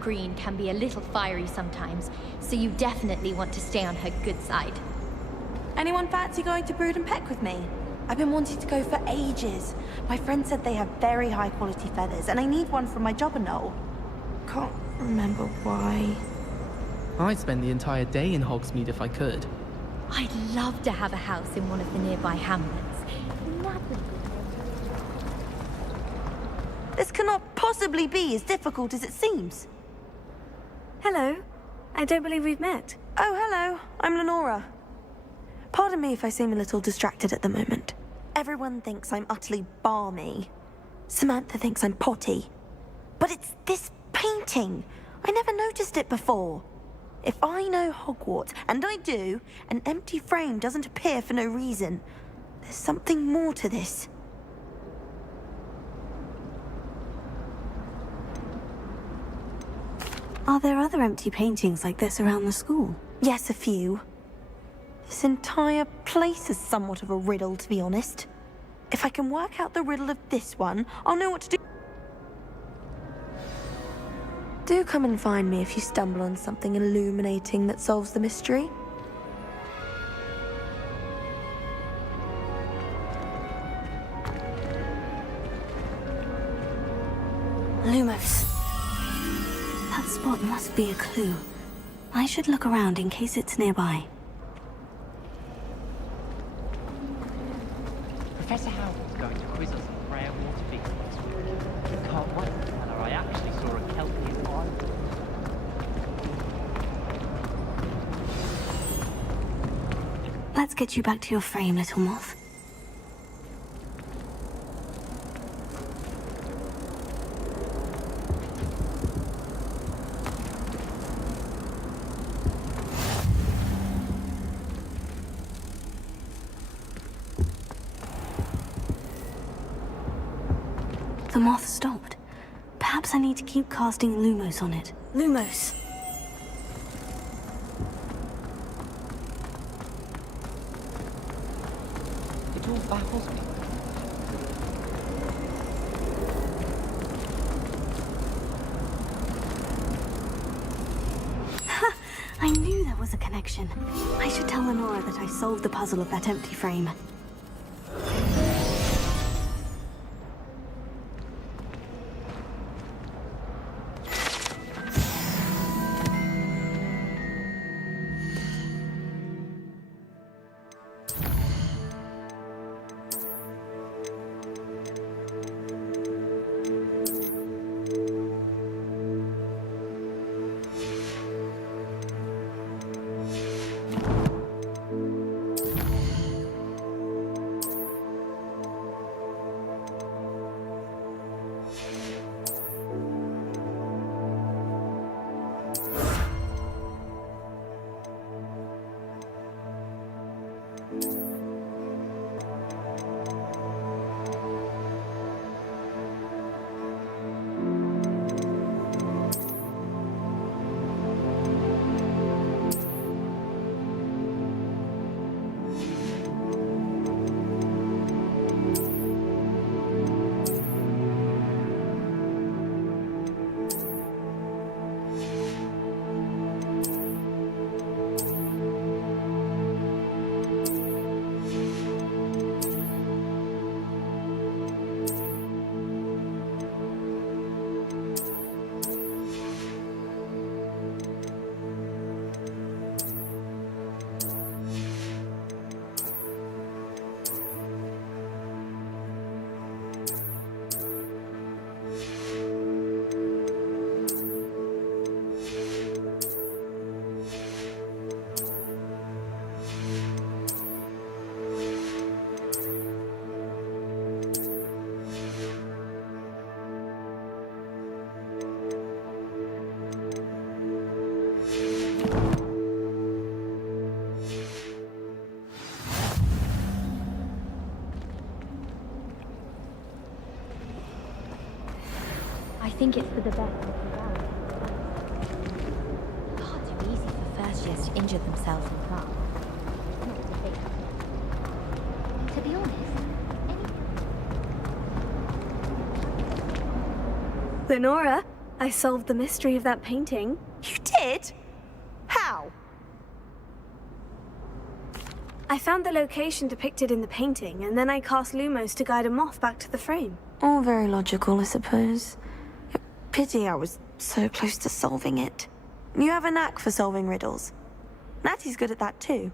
green can be a little fiery sometimes, so you definitely want to stay on her good side. Anyone fancy going to Brood and Peck with me? I've been wanting to go for ages. My friend said they have very high quality feathers, and I need one from my job and all. Can't remember why. I'd spend the entire day in Hogsmeade if I could. I'd love to have a house in one of the nearby hamlets. This cannot possibly be as difficult as it seems. Hello. I don't believe we've met. Oh, hello. I'm Lenora. Pardon me if I seem a little distracted at the moment. Everyone thinks I'm utterly balmy. Samantha thinks I'm potty. But it's this painting. I never noticed it before. If I know Hogwarts, and I do, an empty frame doesn't appear for no reason. There's something more to this. Are there other empty paintings like this around the school? Yes, a few. This entire place is somewhat of a riddle, to be honest. If I can work out the riddle of this one, I'll know what to do. Do come and find me if you stumble on something illuminating that solves the mystery. Lumos. That spot must be a clue. I should look around in case it's nearby. Professor Howard's going to quiz us on Freya Waterbeak next week. Can't wait to tell her I actually saw a kelpie in Ireland. Let's get you back to your frame, little moth. The moth stopped. Perhaps I need to keep casting Lumos on it. Lumos! It all baffles me. Ha! I knew there was a connection. I should tell Lenora that I solved the puzzle of that empty frame. I think it's for the best. Far too easy for first years to injure themselves in class. To be honest, Lenora, I solved the mystery of that painting. You did? How? I found the location depicted in the painting, and then I cast Lumos to guide a moth back to the frame. All very logical, I suppose. Pity I was so close to solving it. You have a knack for solving riddles. Natty's good at that too.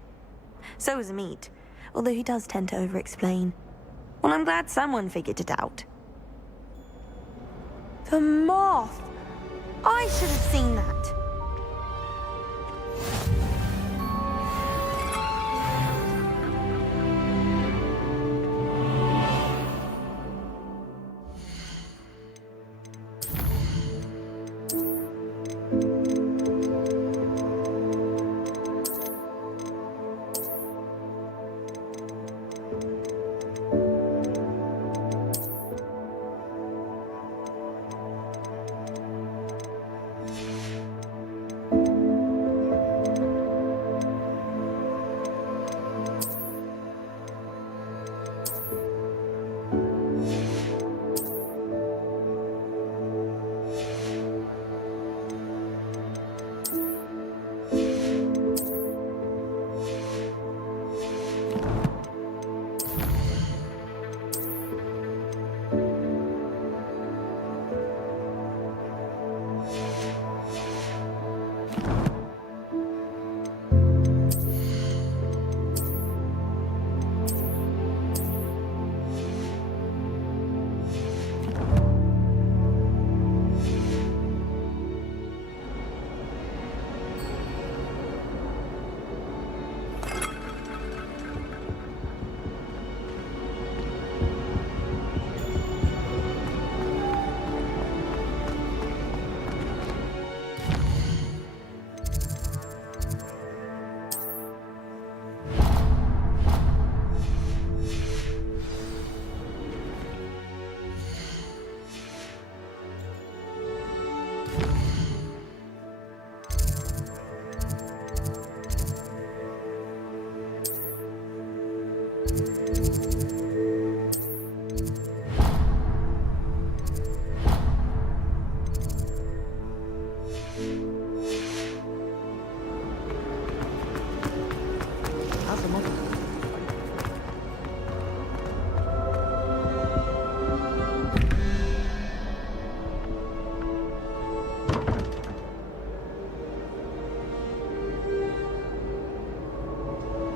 So is Amit, although he does tend to over-explain. Well, I'm glad someone figured it out. The moth! I should have seen that.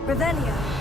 Revelio.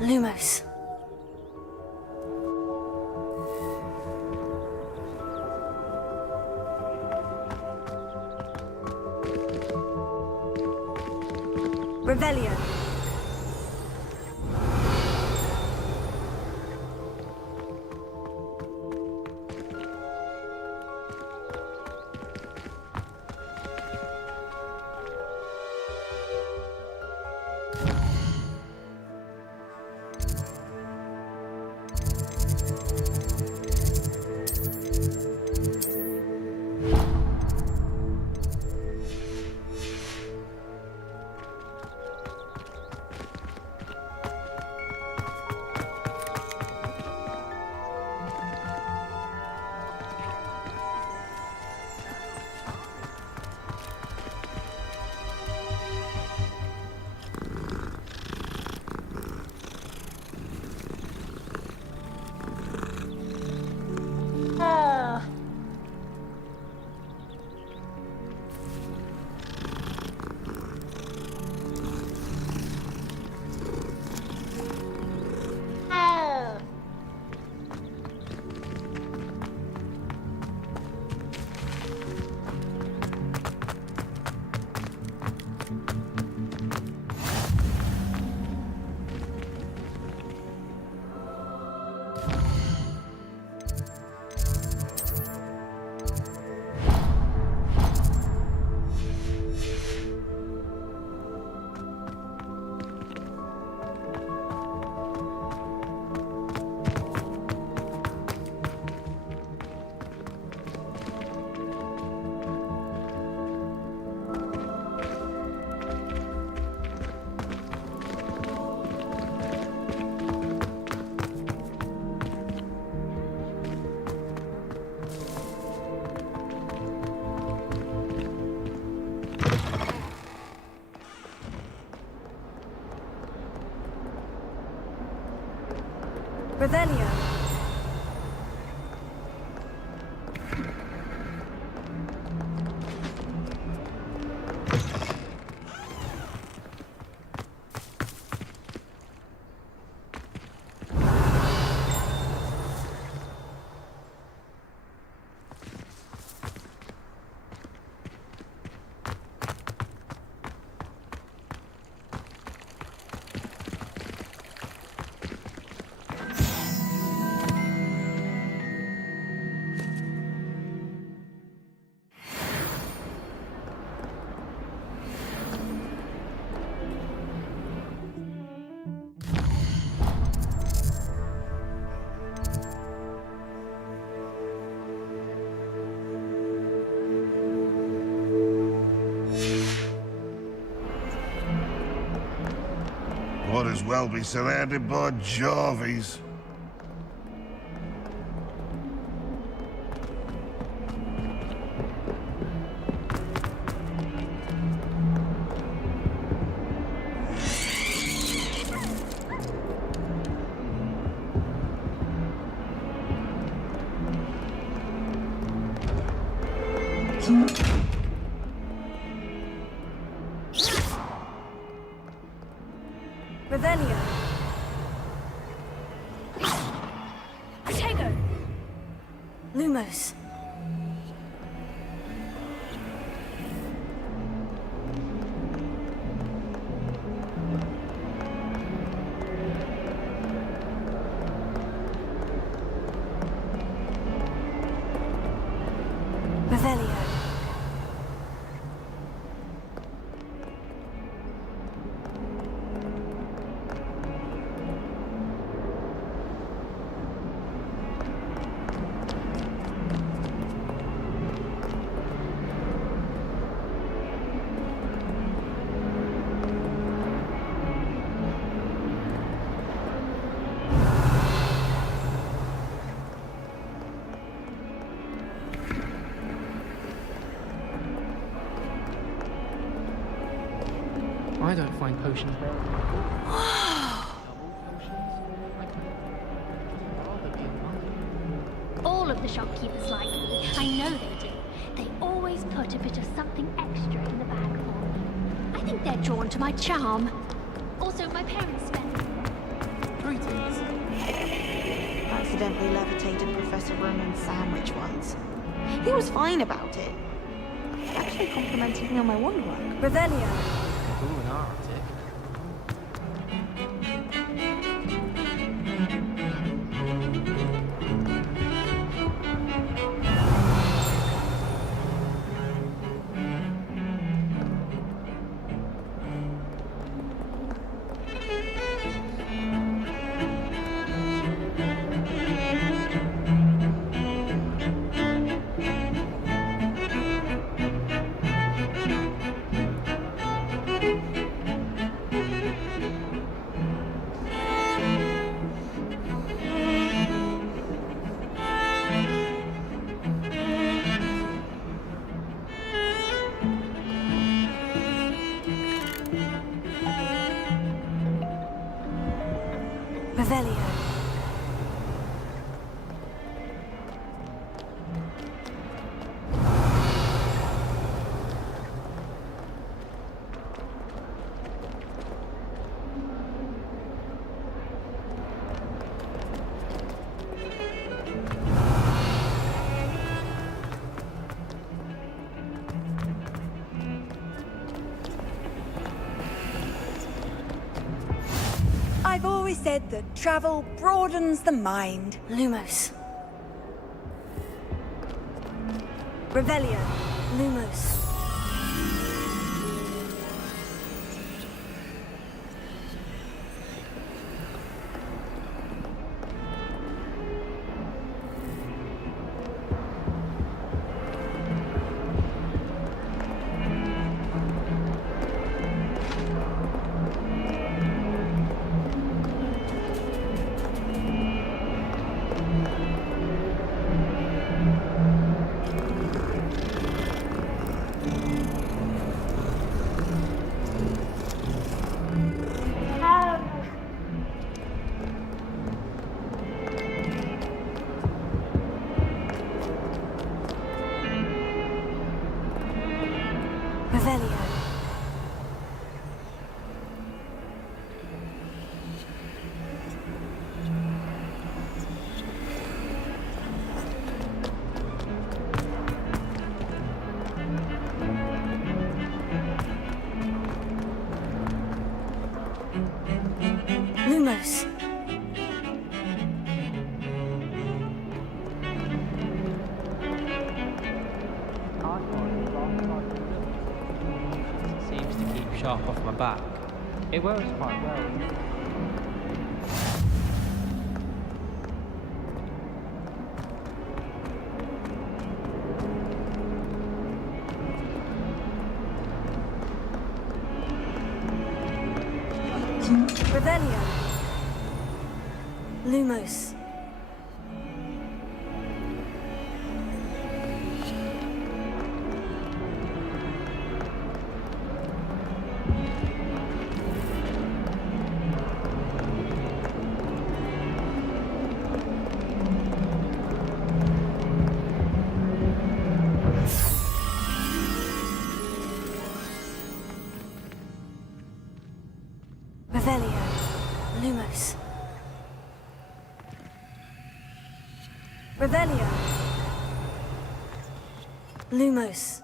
Lumos. Revelio. Revelio. Might as well be surrounded by Jarvies. Revelio. Protego. Lumos. Revelio. I don't find potions very All of the shopkeepers like me. I know they do. They always put a bit of something extra in the bag for me. I think they're drawn to my charm. Also, my parents spend. Greetings. Accidentally levitated Professor Roman's sandwich once. He was fine about it. He actually complimented me on my wand work. Revelio. Ooh, an Arctic. Revelio. I've always said that travel broadens the mind. Lumos. Revelio. Lumos. Lumos. Seems to keep sharp off my back. It works quite well. Revelio. Lumos. Revelio. Lumos. Revelio. Lumos.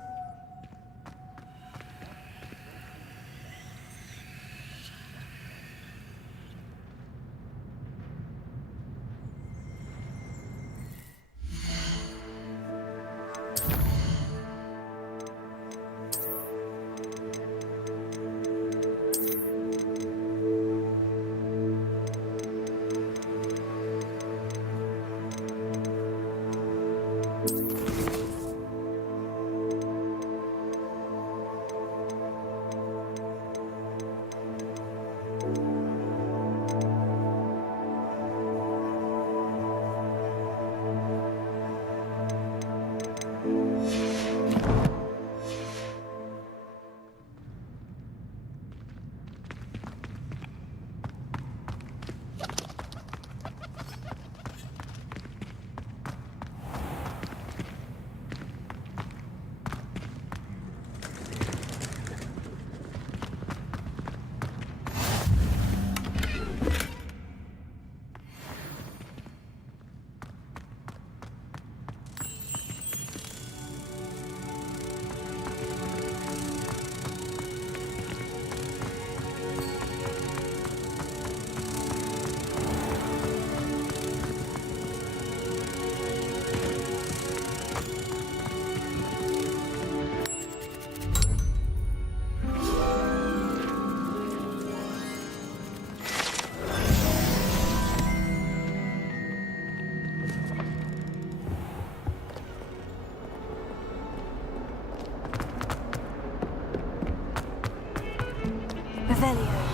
Revelio.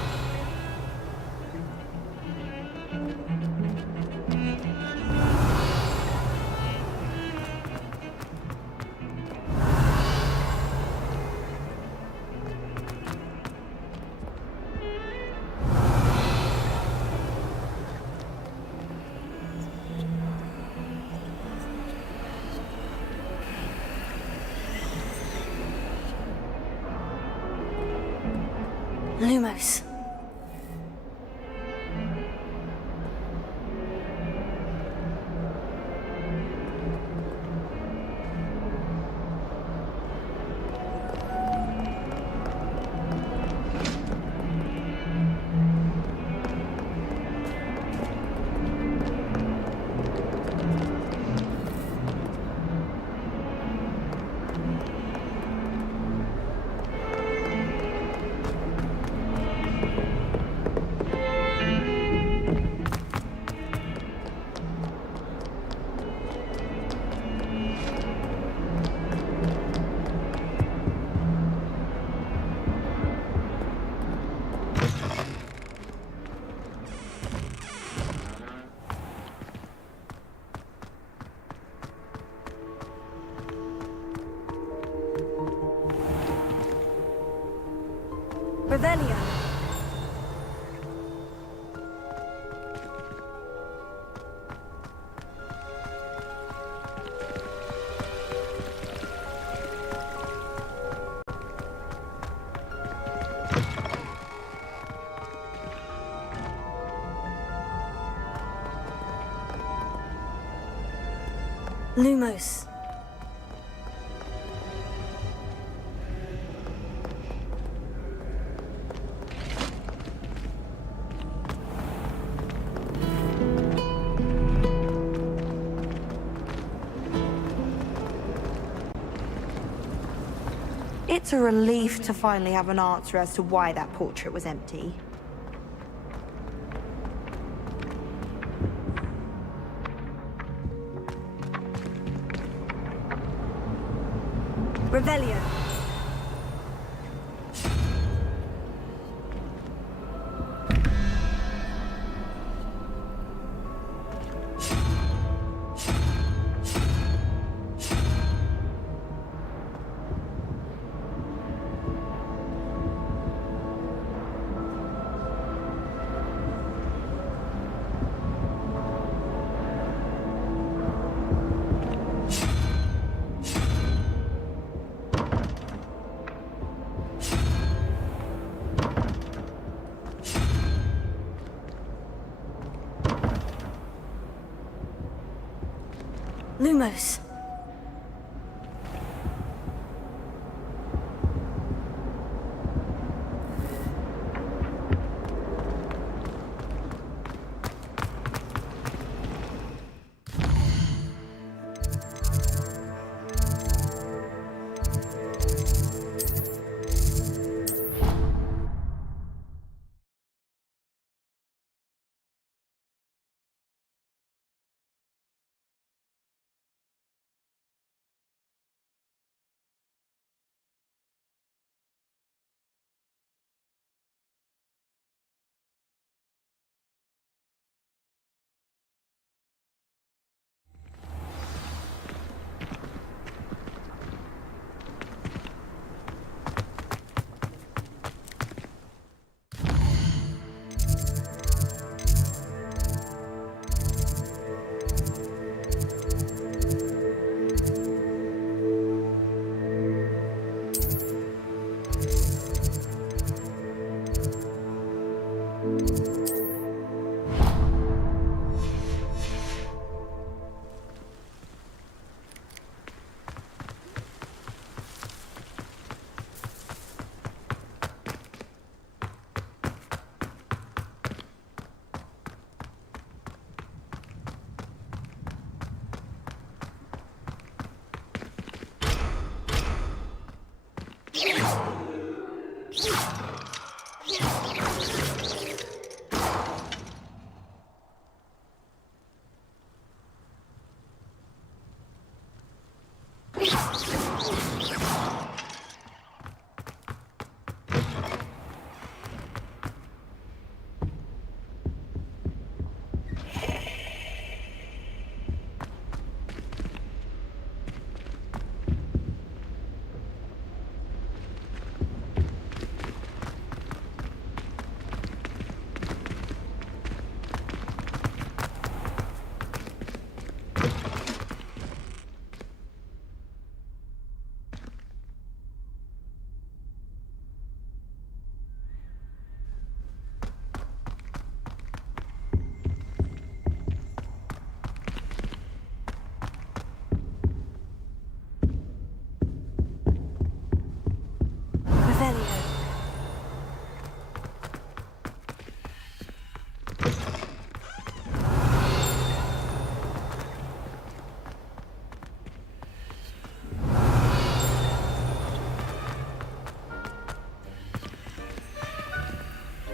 Lumos. Revelio. Lumos. It's a relief to finally have an answer as to why that portrait was empty. Revelio. Lumos.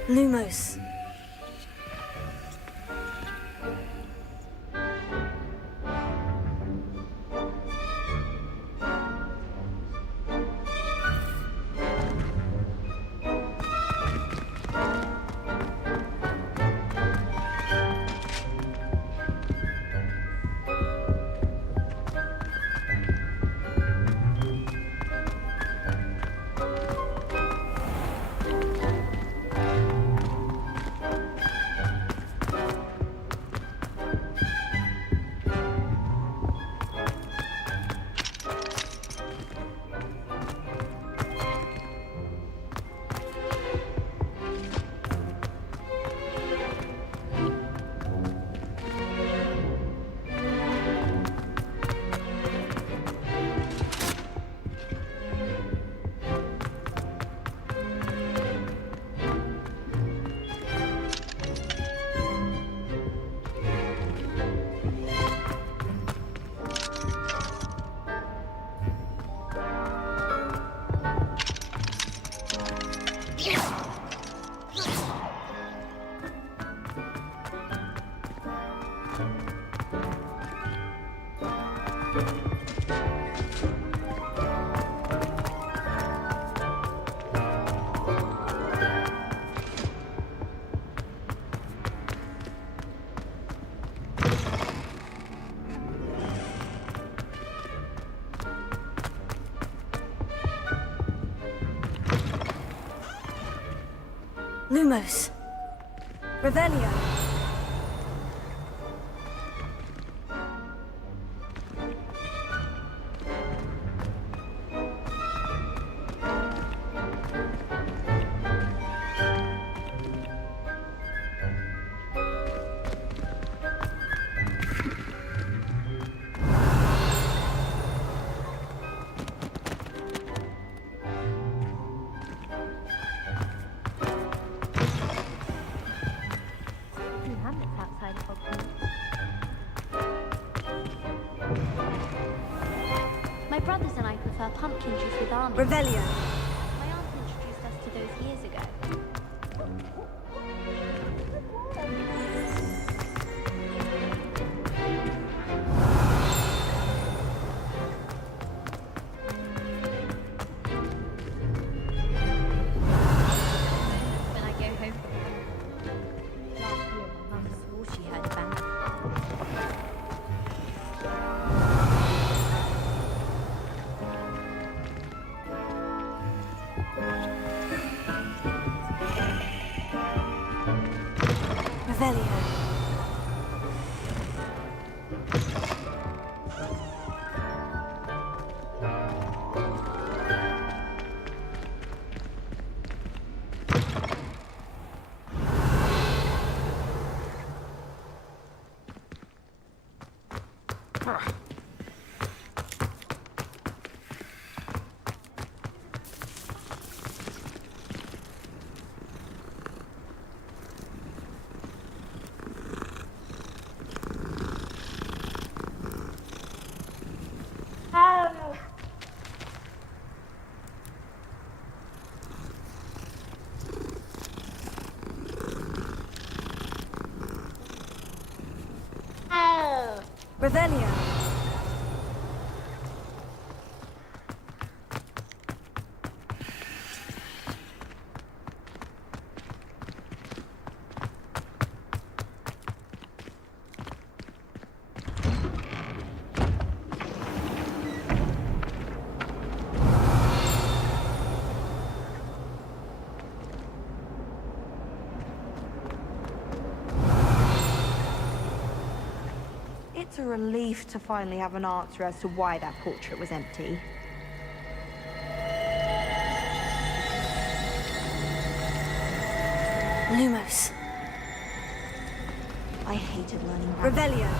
Lumos. Lumos. Revelio. Few hamlets outside of Hogwarts. My brothers and I prefer pumpkin juice with almonds. Revelio. My aunt introduced us to those years ago. When I go home from work. Last year, my mum swore she heard a bang. Revelio. Revelio. It's a relief to finally have an answer as to why that portrait was empty. Lumos. I hated learning that. Revelio.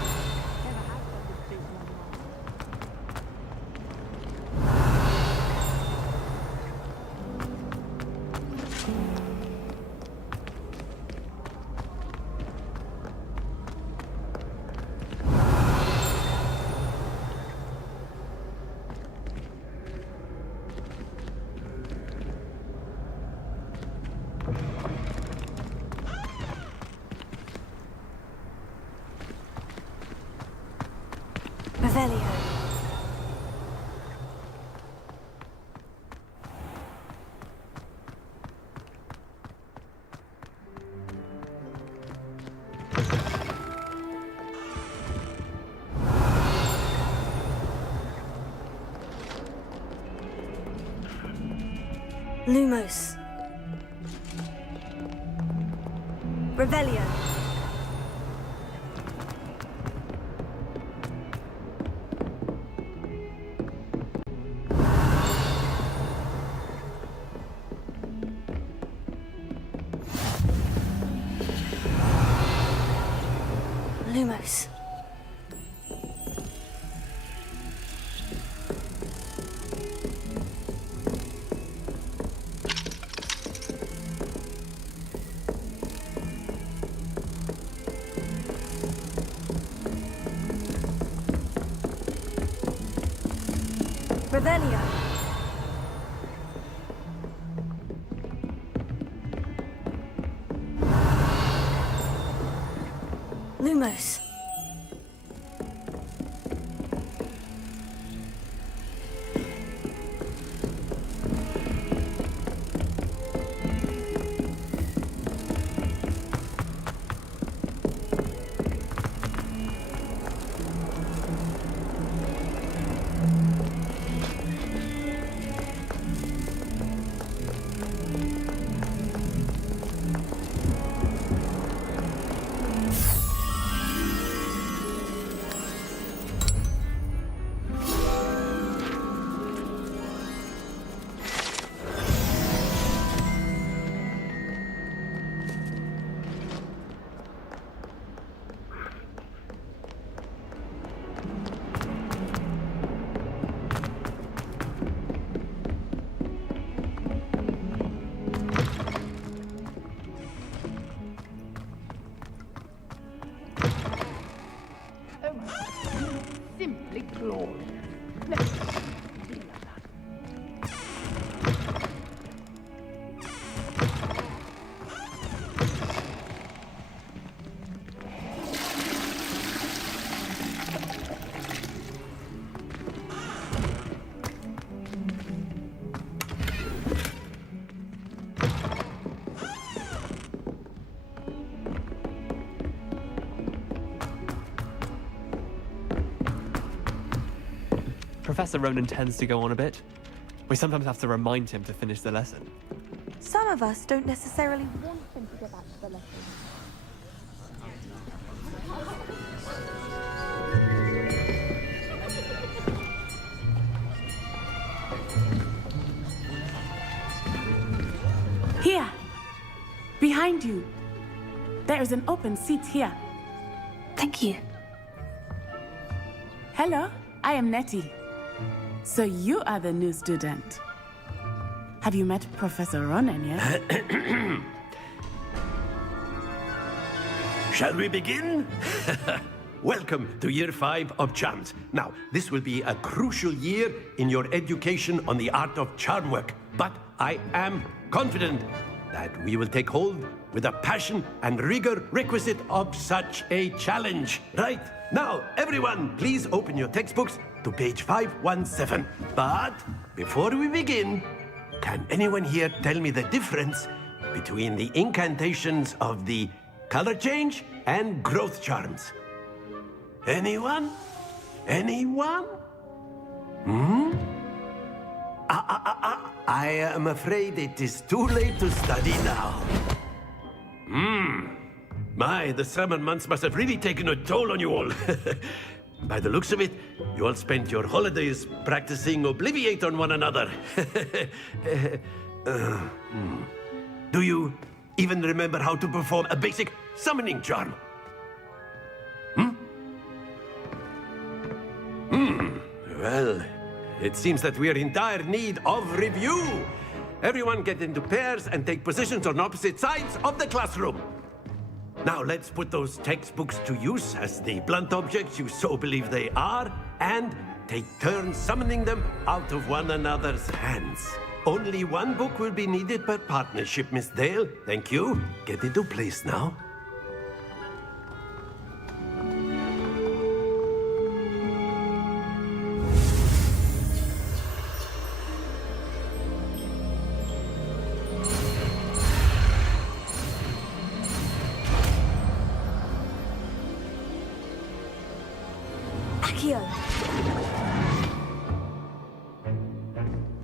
Revelio. Lumos. Revelio. Lumos. Revelio. Lumos. Professor Ronan tends to go on a bit. We sometimes have to remind him to finish the lesson. Some of us don't necessarily want him to go back to the lesson. Here! Behind you! There is an open seat here. Thank you. Hello, I am Nettie. So you are the new student. Have you met Professor Ronan yet? Shall we begin? Welcome to Year 5 of Charms. Now, this will be a crucial year in your education on the art of charm work. But I am confident that we will take hold with the passion and rigor requisite of such a challenge. Right, now, everyone, please open your textbooks to page 517. But before we begin, can anyone here tell me the difference between the incantations of the color change and growth charms? Anyone? Anyone? I am afraid it is too late to study now. My, the summer months must have really taken a toll on you all. By the looks of it, you all spent your holidays practicing Obliviate on one another. Do you even remember how to perform a basic summoning charm? Well, it seems that we are in dire need of review. Everyone get into pairs and take positions on opposite sides of the classroom. Now let's put those textbooks to use as the blunt objects you so believe they are, and take turns summoning them out of one another's hands. Only one book will be needed per partnership, Miss Dale. Thank you. Get into place now.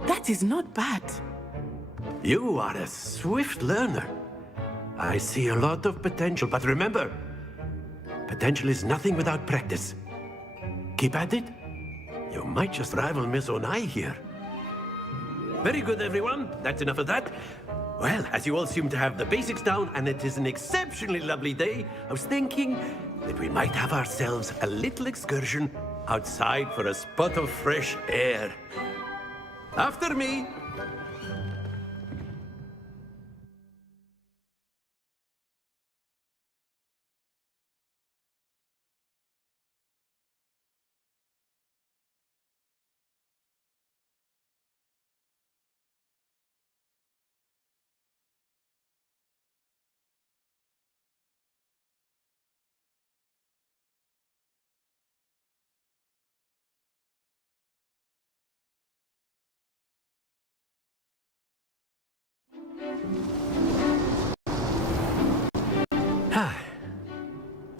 That is not bad. You are a swift learner. I see a lot of potential, but remember, potential is nothing without practice. Keep at it. You might just rival Miss Onai here. Very good, everyone. That's enough of that. Well, as you all seem to have the basics down, and it is an exceptionally lovely day, I was thinking that we might have ourselves a little excursion outside for a spot of fresh air. After me.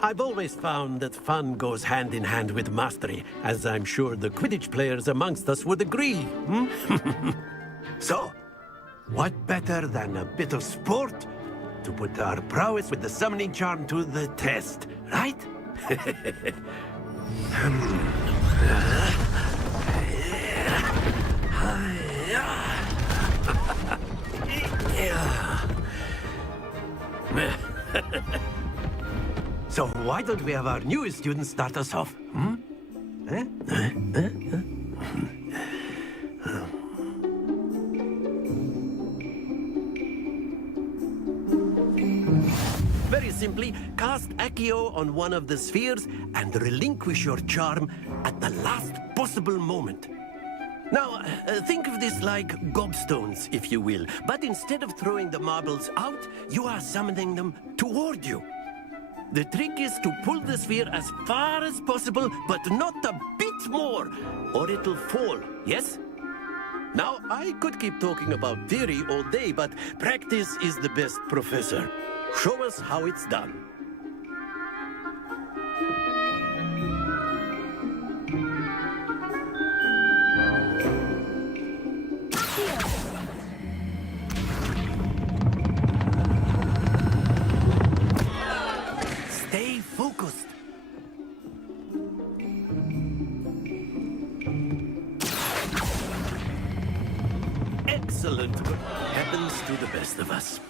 I've always found that fun goes hand in hand with mastery, as I'm sure the Quidditch players amongst us would agree. So, what better than a bit of sport to put our prowess with the summoning charm to the test, right? So why don't we have our newest student start us off? Very simply, cast Accio on one of the spheres and relinquish your charm at the last possible moment. Now, think of this like gobstones, if you will. But instead of throwing the marbles out, you are summoning them toward you. The trick is to pull the sphere as far as possible, but not a bit more, or it'll fall, yes? Now, I could keep talking about theory all day, but practice is the best professor. Show us how it's done. to the best of us.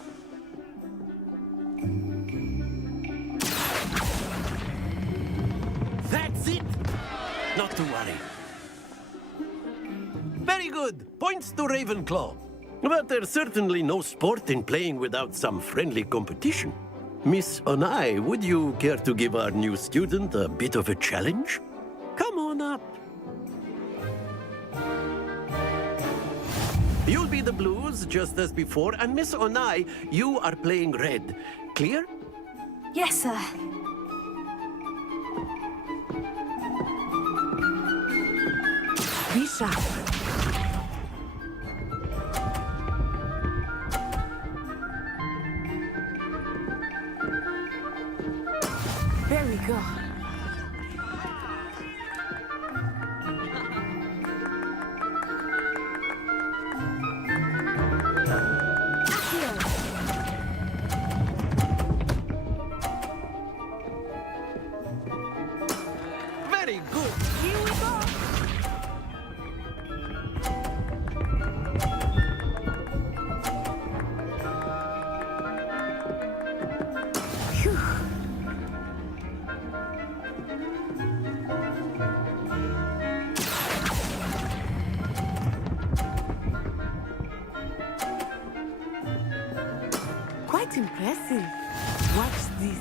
That's it! Not to worry. Very good. Points to Ravenclaw. But there's certainly no sport in playing without some friendly competition. Miss Onai, would you care to give our new student a bit of a challenge? Come on up. You'll be the blues, just as before, and Miss Onai, you are playing red. Clear? Yes, sir. Be sharp. There we go. Very good. Here we go. Phew. Quite impressive. Watch this.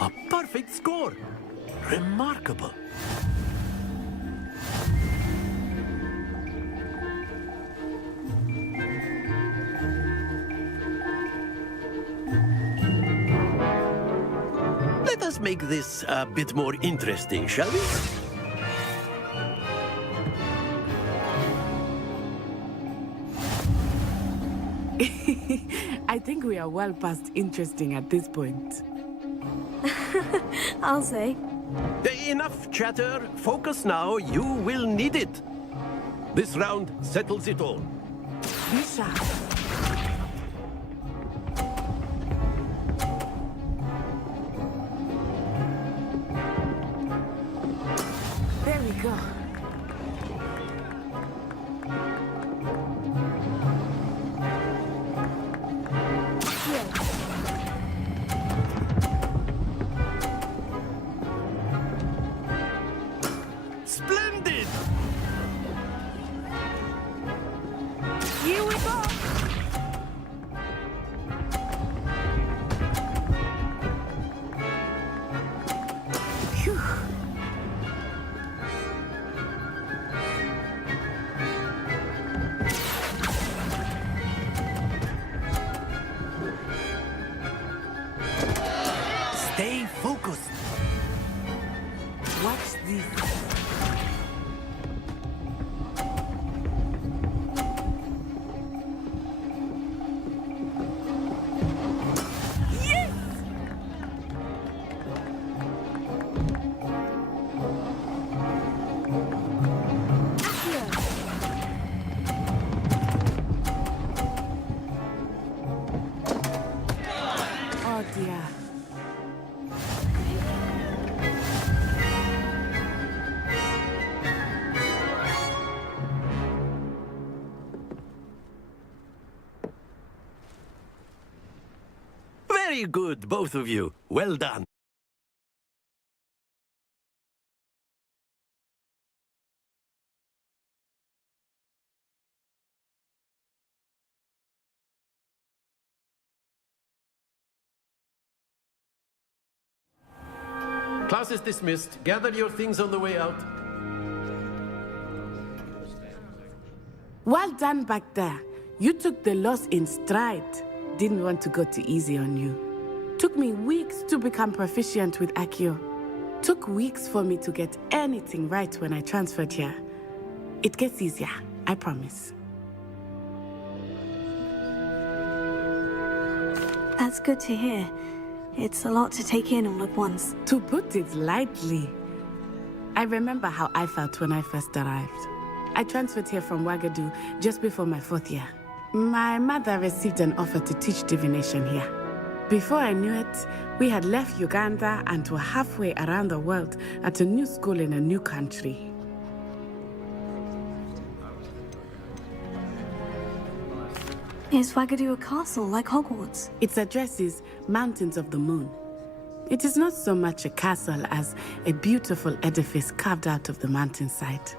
A perfect score. Remarkable. Let us make this a bit more interesting, shall we? I think we are well past interesting at this point. I'll say. Enough chatter. Focus now. You will need it. This round settles it all. Be sharp. There we go. Splendid! Here we go. Phew. Stay focused. Watch this. Oh dear. Very good, both of you. Well done. Class is dismissed. Gather your things on the way out. Well done back there. You took the loss in stride. Didn't want to go too easy on you. Took me weeks to become proficient with Accio. Took weeks for me to get anything right when I transferred here. It gets easier, I promise. That's good to hear. It's a lot to take in all at once. To put it lightly. I remember how I felt when I first arrived. I transferred here from Wagadu just before my 4th year. My mother received an offer to teach divination here. Before I knew it, we had left Uganda and were halfway around the world at a new school in a new country. Is Wagadu a castle like Hogwarts? Its address is Mountains of the Moon. It is not so much a castle as a beautiful edifice carved out of the mountainside.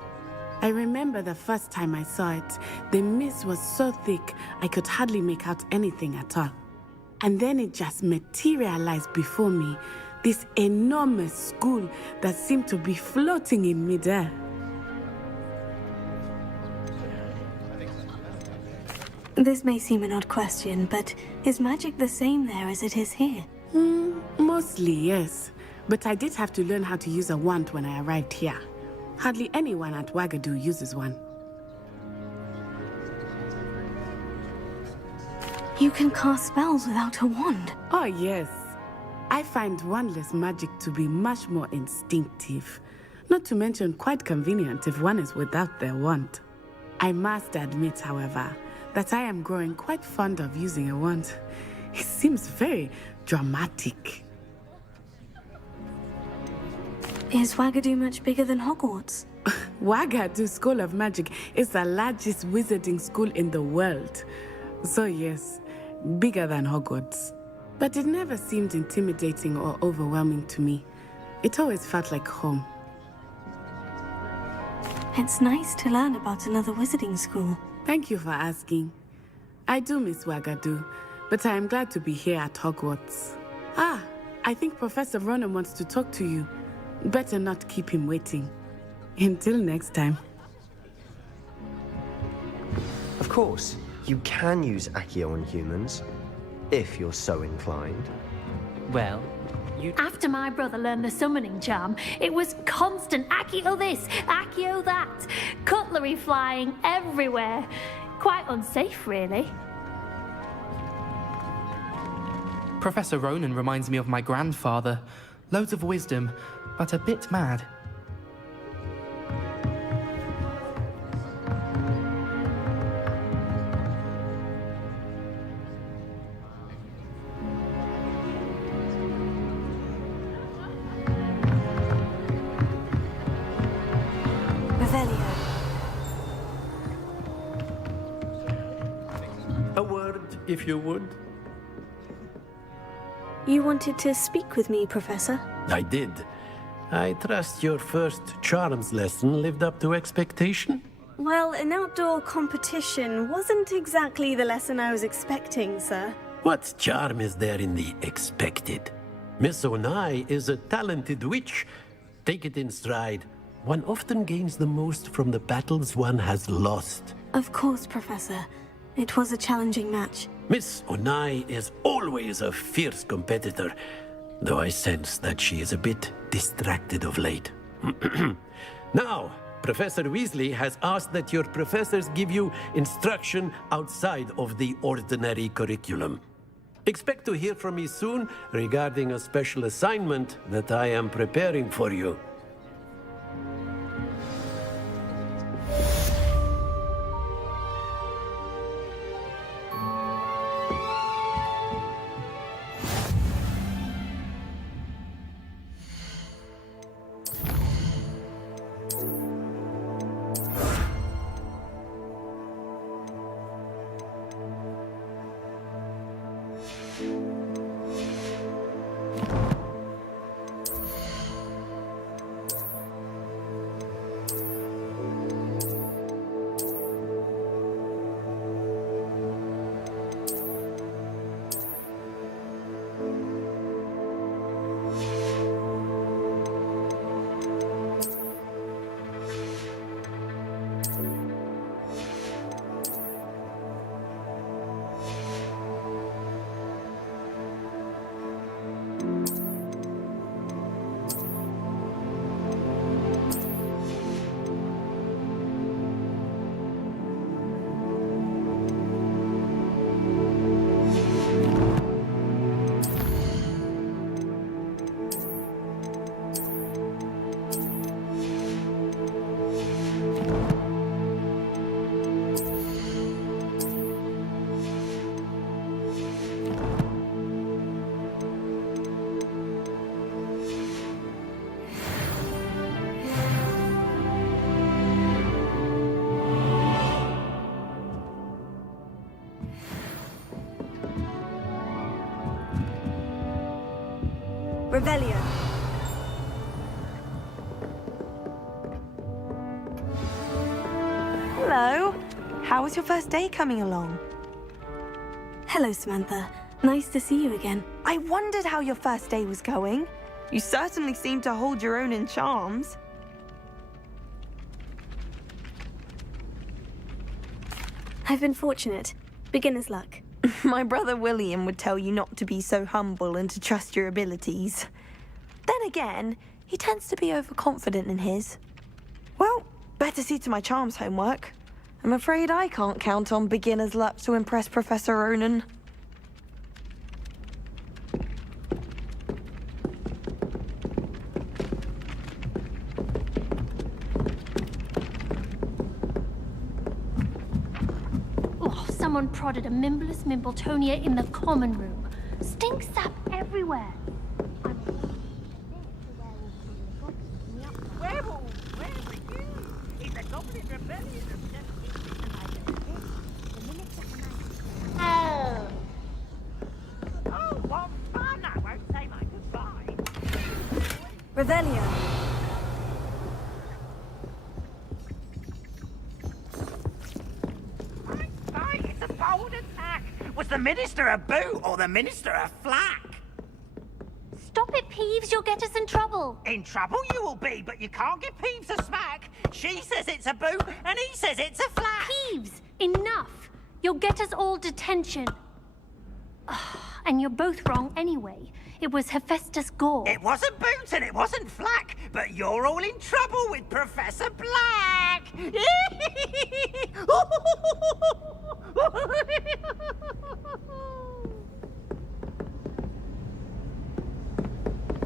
I remember the first time I saw it, the mist was so thick I could hardly make out anything at all. And then it just materialized before me, this enormous school that seemed to be floating in midair. This may seem an odd question, but is magic the same there as it is here? Mostly, yes. But I did have to learn how to use a wand when I arrived here. Hardly anyone at Wagadu uses one. You can cast spells without a wand. Oh, yes. I find wandless magic to be much more instinctive. Not to mention quite convenient if one is without their wand. I must admit, however, that I am growing quite fond of using a wand. It seems very dramatic. Is Wagadu much bigger than Hogwarts? Wagadu School of Magic is the largest wizarding school in the world. So yes, bigger than Hogwarts. But it never seemed intimidating or overwhelming to me. It always felt like home. It's nice to learn about another wizarding school. Thank you for asking. I do miss Wagadu, but I am glad to be here at Hogwarts. Ah, I think Professor Ronan wants to talk to you. Better not keep him waiting. Until next time. Of course, you can use Accio on humans, if you're so inclined. Well, you... After my brother learned the summoning charm, it was constant Accio this, Accio that. Cutlery flying everywhere. Quite unsafe, really. Professor Ronan reminds me of my grandfather. Loads of wisdom, but a bit mad. A word, if you would. You wanted to speak with me, Professor? I did. I trust your first charms lesson lived up to expectation? Well, an outdoor competition wasn't exactly the lesson I was expecting, sir. What charm is there in the expected? Miss Onai is a talented witch. Take it in stride. One often gains the most from the battles one has lost. Of course, Professor. It was a challenging match. Miss Onai is always a fierce competitor, though I sense that she is a bit distracted of late. Now, Professor Weasley has asked that your professors give you instruction outside of the ordinary curriculum. Expect to hear from me soon regarding a special assignment that I am preparing for you. Revelio. Hello. How was your first day coming along? Hello, Samantha. Nice to see you again. I wondered how your first day was going. You certainly seem to hold your own in charms. I've been fortunate. Beginner's luck. My brother William would tell you not to be so humble and to trust your abilities. Then again, he tends to be overconfident in his. Well, better see to my charms homework. I'm afraid I can't count on beginner's luck to impress Professor Ronan. Oh, someone prodded a Mimbless Mimbletonia in the common room. Stink sap everywhere. Werewolves, where were you? In the Goblin Rebellion of 1769. Oh, what fun! I won't say my goodbye. Revelio. Right, it's a bold attack. Was the Minister a boot or the Minister a flack? Stop it, Peeves. You'll get us in trouble. In trouble you will be, but you can't give Peeves a smack. She says it's a boot, and he says it's a flack. Peeves, enough. You'll get us all detention. And you're both wrong anyway. It was Hephaestus Gore. It wasn't boot and it wasn't flack, but you're all in trouble with Professor Black.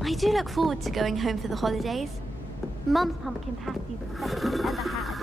I do look forward to going home for the holidays. Mum's pumpkin pasty is the best we've ever had.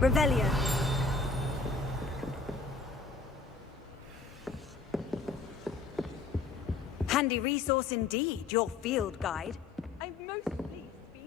Revelio. Handy resource indeed, your field guide. I'm most pleased to be...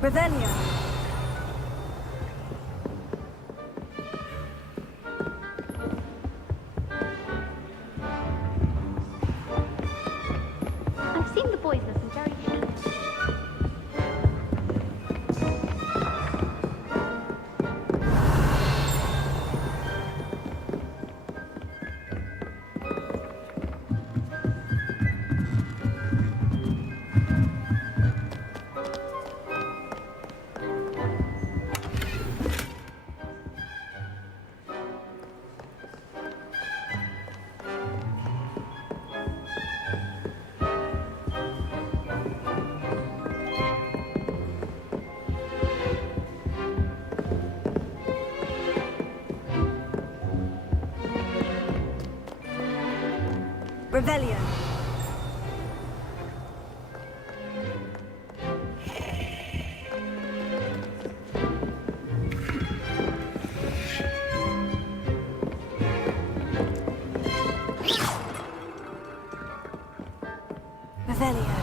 Revelio. I've seen the boys listen very keen. Revelio. Revelio.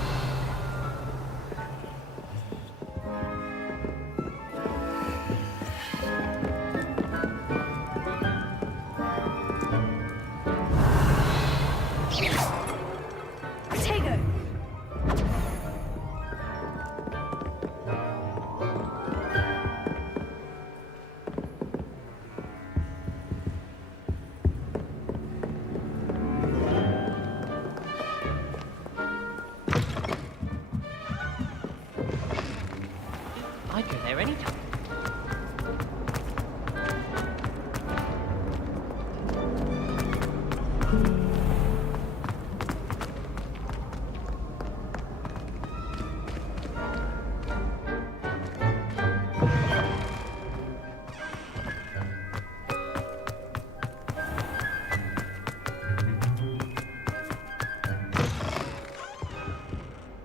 I'd go there anytime.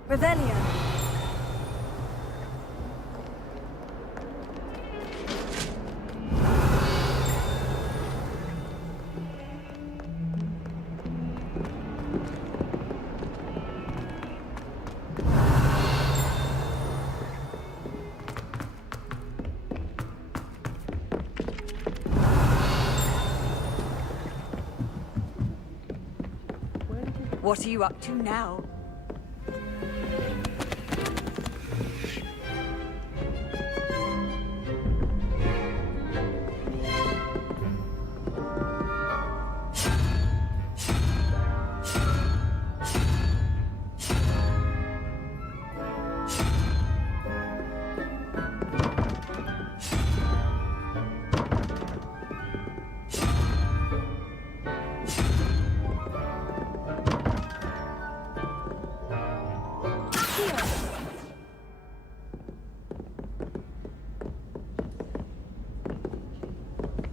Revelio. What are you up to now?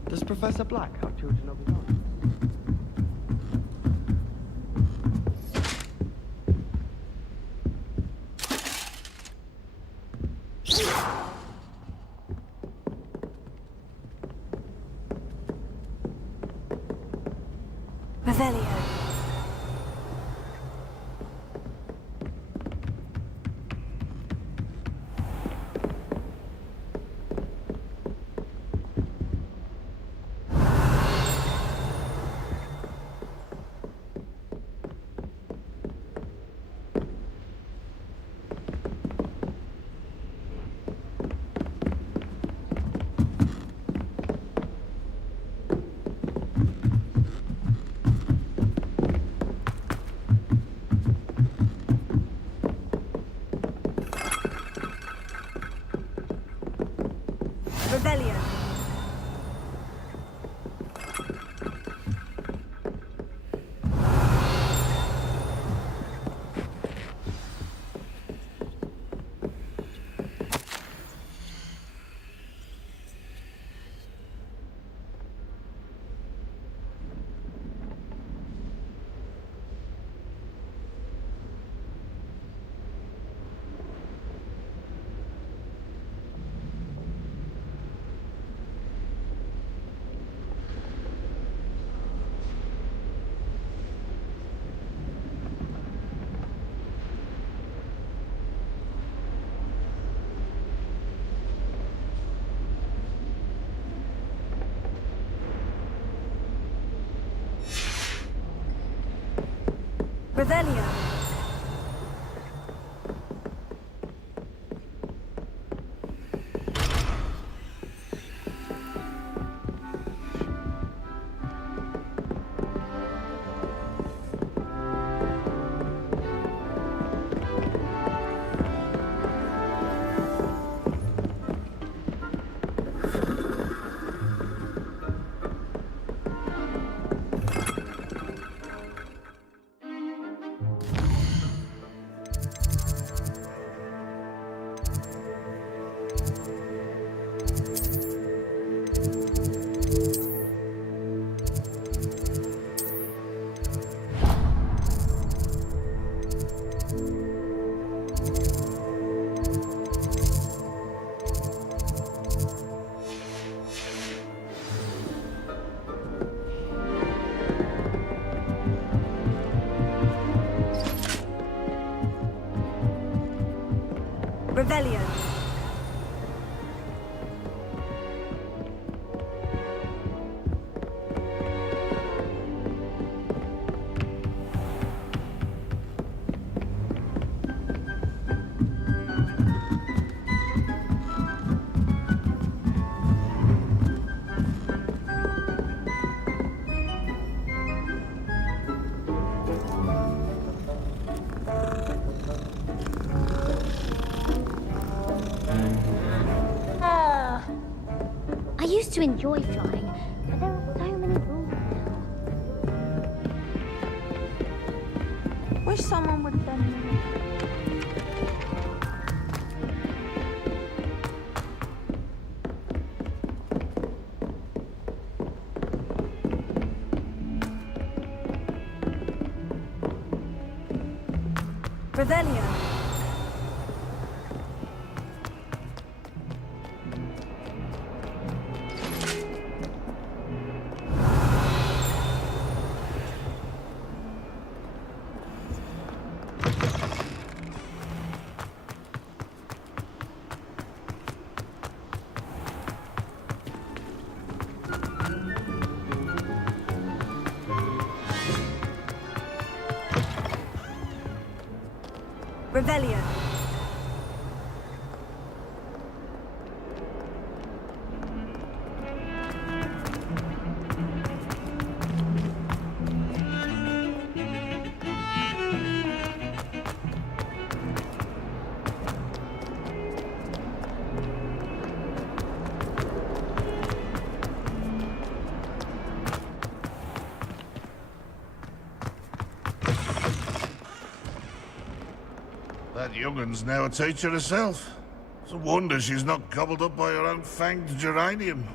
Does Professor Black have children of his own? Revelio. Revelio. Revelio. I used to enjoy flying, but there are so many rules now. Wish someone would send me. Revelio. Revelio. That young'un's now a teacher herself. It's a wonder she's not gobbled up by her own fanged geranium.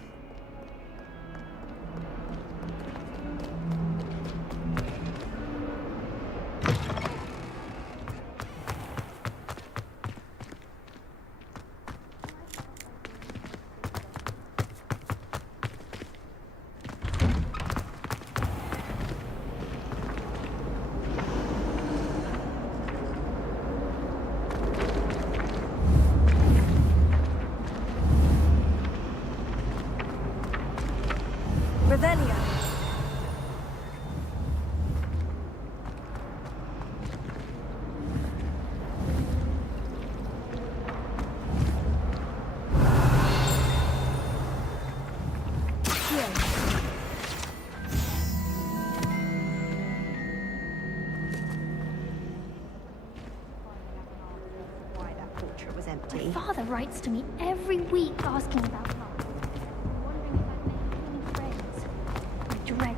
Revelio. My father writes to me every week asking about life. Wondering if I've made any friends. I dread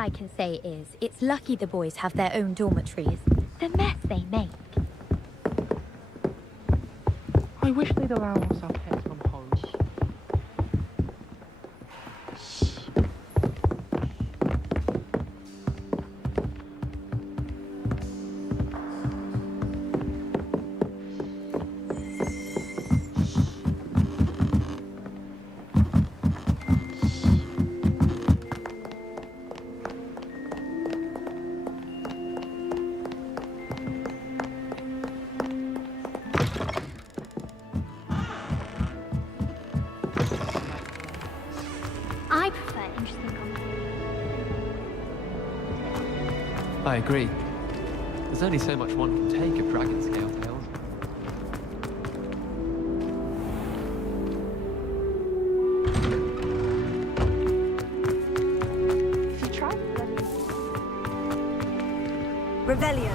I can say is, it's lucky the boys have their own dormitories. The mess they make. I wish they'd allow us our pets from home. I prefer interesting conversations. I agree. There's only so much one can take of dragon scale tales. If you try Revelio.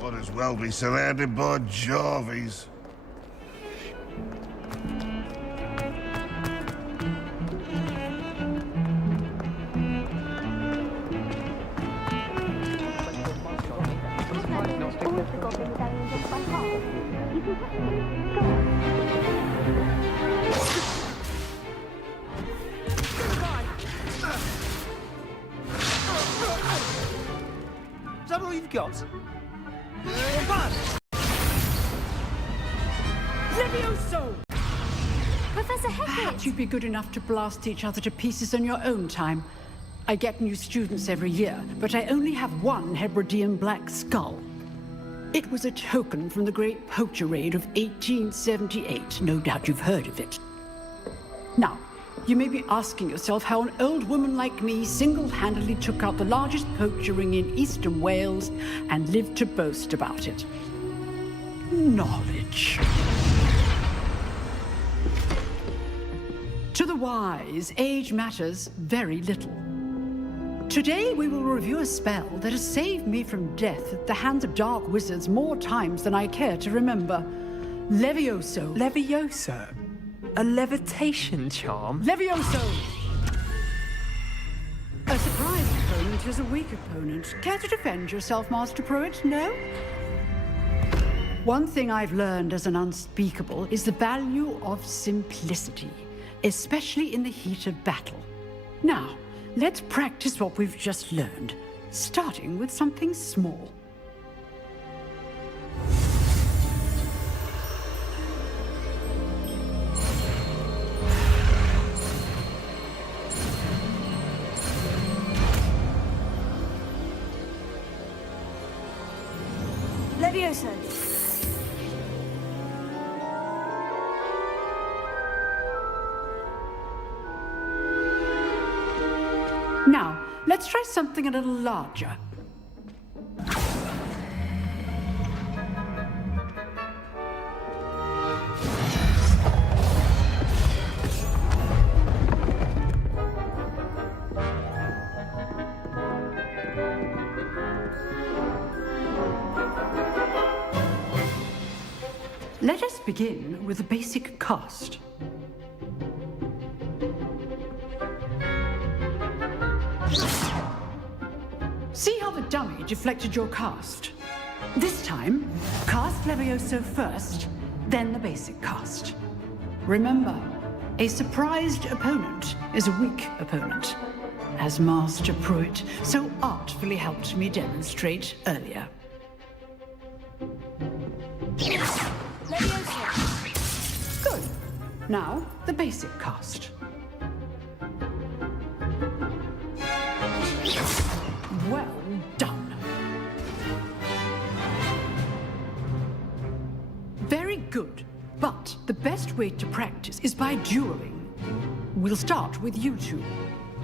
Might as well be surrounded by Jarvies. Is that all you've got? Levioso! Professor Hagrid! Perhaps you'd be good enough to blast each other to pieces in your own time. I get new students every year, but I only have one Hebridean black skull. It was a token from the Great Poacher Raid of 1878. No doubt you've heard of it. Now, you may be asking yourself how an old woman like me single-handedly took out the largest poacher ring in eastern Wales and lived to boast about it. Knowledge. To the wise, age matters very little. Today we will review a spell that has saved me from death at the hands of dark wizards more times than I care to remember. Levioso. Levioso? A levitation charm? Levioso! A surprise opponent is a weak opponent. Care to defend yourself, Master Pruitt? No? One thing I've learned as an unspeakable is the value of simplicity, especially in the heat of battle. Now, let's practice what we've just learned, starting with something small. Levioso. Now, let's try something a little larger. Let us begin with a basic cast. See how the dummy deflected your cast? This time, cast Levioso first, then the basic cast. Remember, a surprised opponent is a weak opponent, as Master Pruitt so artfully helped me demonstrate earlier. Good. Now, the basic cast. Well done. Very good. But the best way to practice is by dueling. We'll start with you two.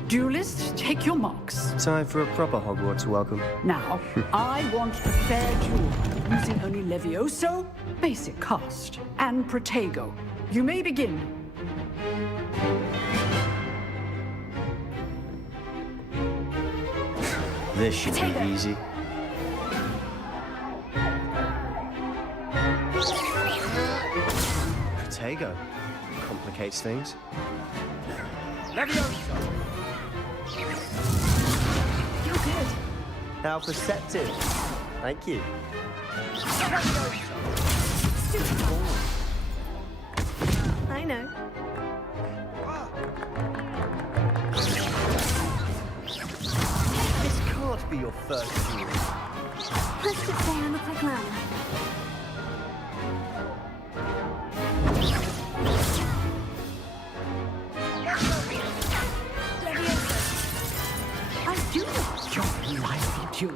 Duelists, take your marks. Time for a proper Hogwarts welcome. Now, I want a fair duel, using only Levioso, basic cast, and Protego. You may begin. This should be easy. Protego. Complicated. complicates things. Leviosa! You're good. How perceptive. Thank you. I know. This can't be your first duel. Let's just say I look like Lana. I do love your lively duel.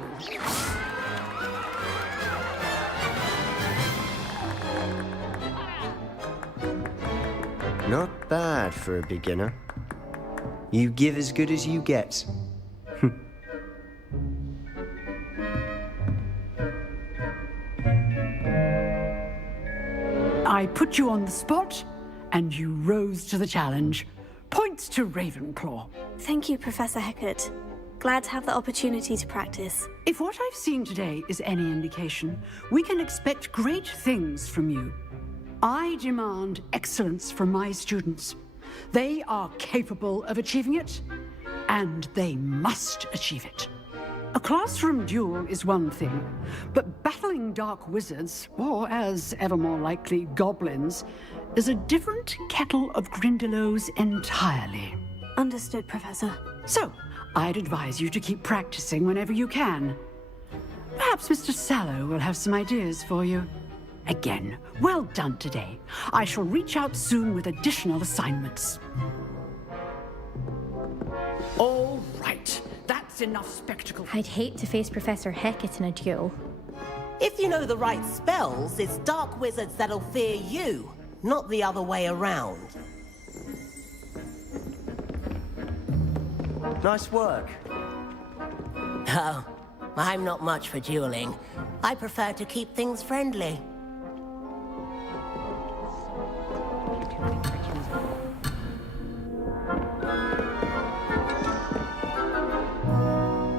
Not bad for a beginner. You give as good as you get. I put you on the spot, and you rose to the challenge. Points to Ravenclaw. Thank you, Professor Hecat. Glad to have the opportunity to practice. If what I've seen today is any indication, we can expect great things from you. I demand excellence from my students. They are capable of achieving it, and they must achieve it. A classroom duel is one thing, but battling dark wizards, or as ever more likely, goblins, is a different kettle of Grindylows entirely. Understood, Professor. So, I'd advise you to keep practicing whenever you can. Perhaps Mr. Sallow will have some ideas for you. Again, well done today. I shall reach out soon with additional assignments. All right, that's enough spectacle. I'd hate to face Professor Hecat in a duel. If you know the right spells, it's dark wizards that'll fear you, not the other way around. Nice work. Oh, I'm not much for dueling. I prefer to keep things friendly.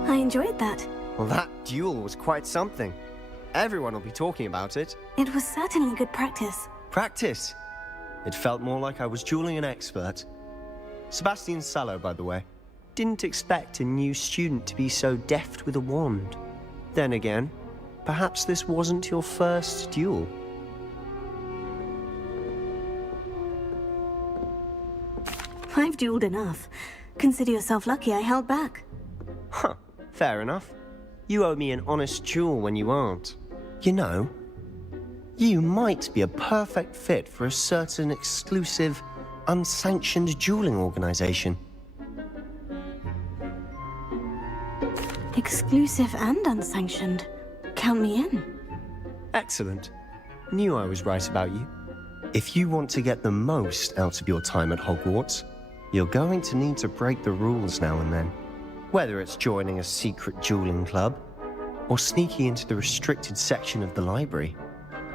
I enjoyed that. Well, that duel was quite something. Everyone will be talking about it. It was certainly good practice. Practice? It felt more like I was dueling an expert. Sebastian Sallow, by the way. Didn't expect a new student to be so deft with a wand. Then again, perhaps this wasn't your first duel. I've dueled enough. Consider yourself lucky I held back. Huh, fair enough. You owe me an honest duel when you aren't. You know, you might be a perfect fit for a certain exclusive, unsanctioned dueling organization. Exclusive and unsanctioned. Count me in. Excellent. Knew I was right about you. If you want to get the most out of your time at Hogwarts, you're going to need to break the rules now and then. Whether it's joining a secret dueling club, or sneaking into the restricted section of the library,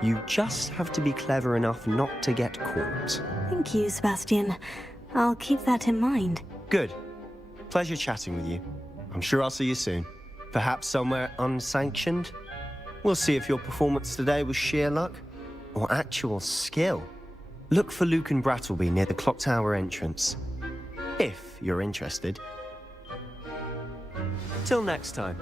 you just have to be clever enough not to get caught. Thank you, Sebastian. I'll keep that in mind. Good. Pleasure chatting with you. I'm sure I'll see you soon. Perhaps somewhere unsanctioned? We'll see if your performance today was sheer luck or actual skill. Look for Luke and Brattleby near the clock tower entrance, if you're interested. Till next time.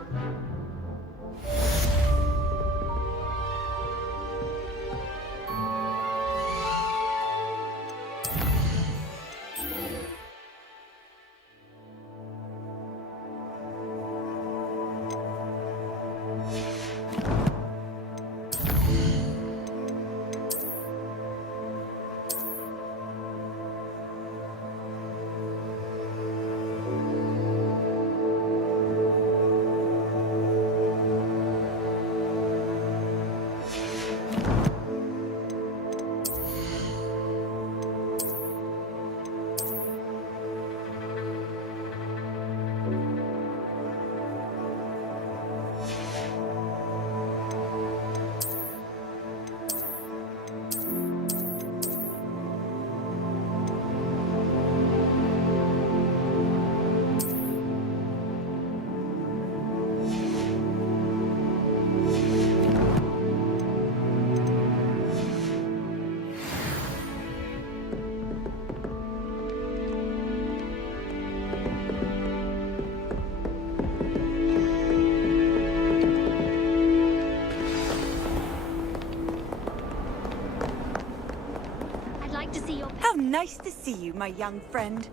Nice to see you, my young friend.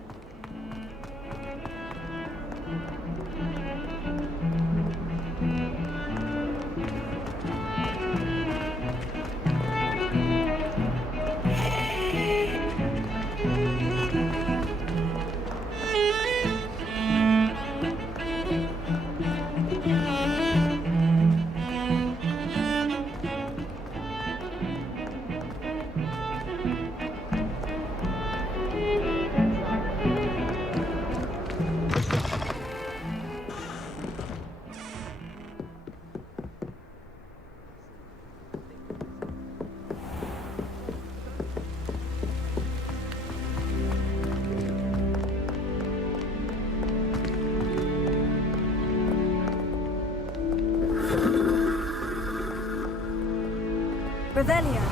Revelio.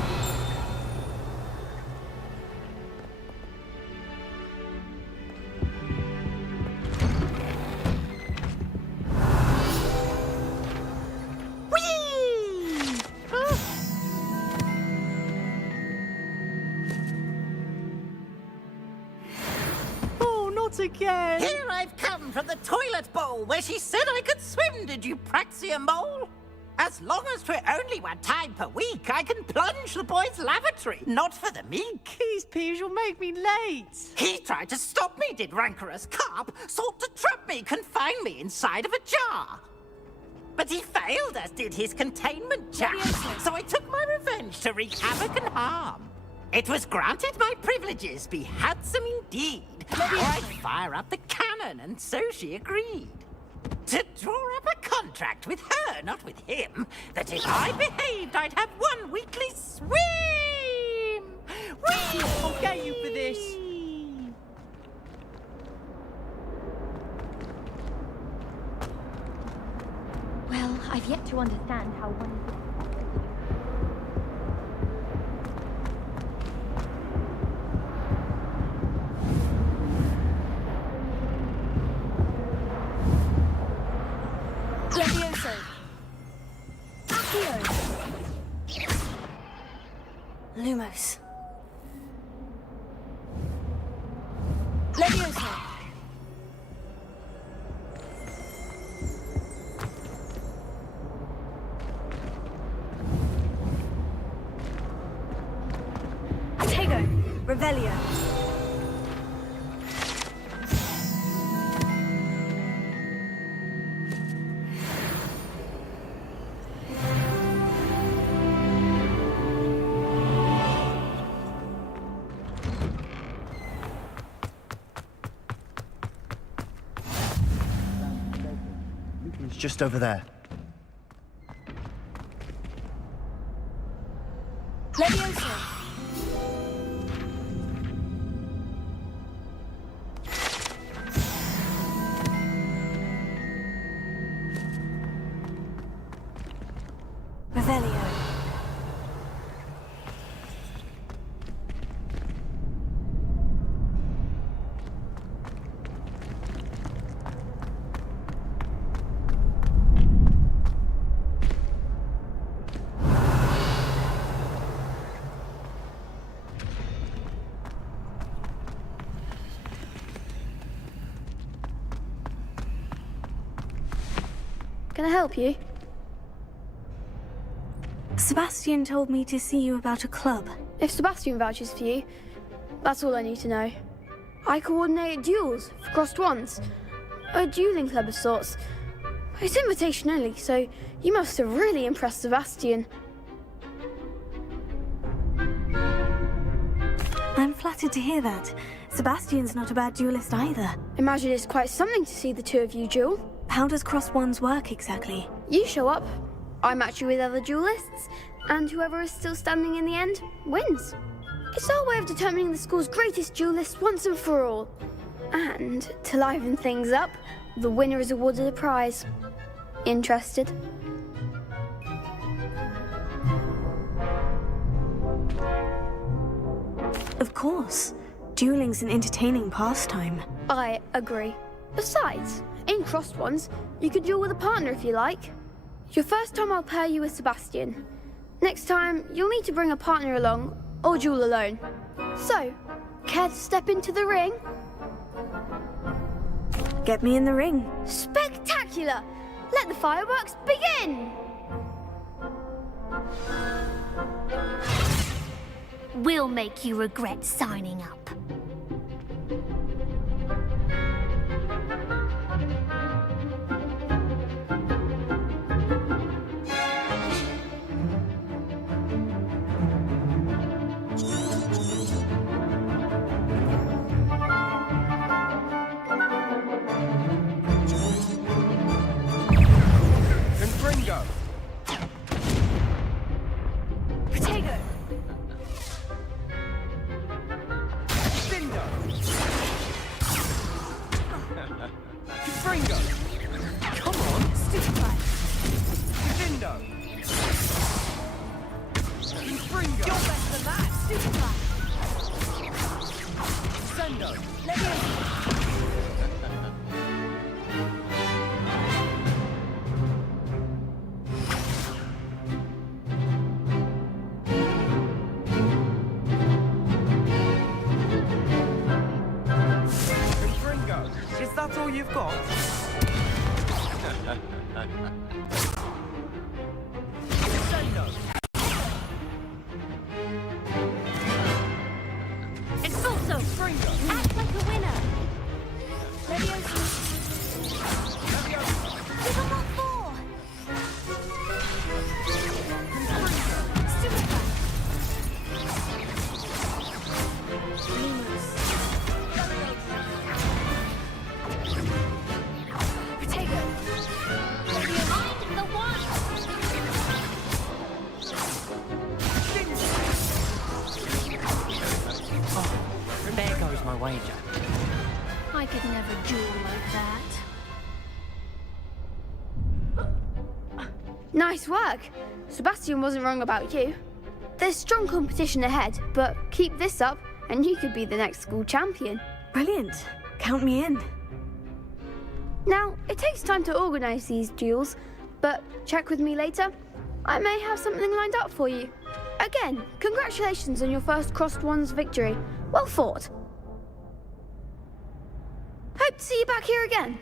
Oh, not again! Here I've come from the toilet bowl where she said I could swim, did you praxia mole? As long as for only one time per week, I can plunge the boy's lavatory, not for the meek. Please, Piers, you'll make me late. He tried to stop me, did rancorous carp, sought to trap me, confine me inside of a jar. But he failed, as did his containment jar. So I took my revenge to wreak havoc and harm. It was granted my privileges be handsome indeed. Or I'd fire up the cannon, and so she agreed. To draw up a contract with her, not with him, that if I behaved, I'd have one weekly swim! Whee! I'll get you for this. Well, I've yet to understand how one is Levioso. Accio. Lumos. Levioso. Tego. Revelio. It's just over there. Levioso. Revelio. Can I help you? Sebastian told me to see you about a club. If Sebastian vouches for you, that's all I need to know. I coordinate duels for crossed ones. A dueling club of sorts. It's invitation only, so you must have really impressed Sebastian. I'm flattered to hear that. Sebastian's not a bad duelist either. Imagine it's quite something to see the two of you duel. How does cross ones work exactly? You show up, I match you with other duelists, and whoever is still standing in the end wins. It's our way of determining the school's greatest duelist once and for all. And to liven things up, the winner is awarded a prize. Interested? Of course. Dueling's an entertaining pastime. I agree. Besides, in crossed ones, you could duel with a partner if you like. Your first time I'll pair you with Sebastian. Next time, you'll need to bring a partner along, or duel alone. So, Care to step into the ring? Get me in the ring. Spectacular! Let the fireworks begin! We'll make you regret signing up. Is that all you've got? It's also act like a winner. Give them all four. There goes my wager. I could never duel like that. Nice work. Sebastian wasn't wrong about you. There's strong competition ahead, but keep this up and you could be the next school champion. Brilliant. Count me in. Now, it takes time to organise these duels, but check with me later. I may have something lined up for you. Again, congratulations on your first Crossed Wands victory. Well fought. Hope to see you back here again.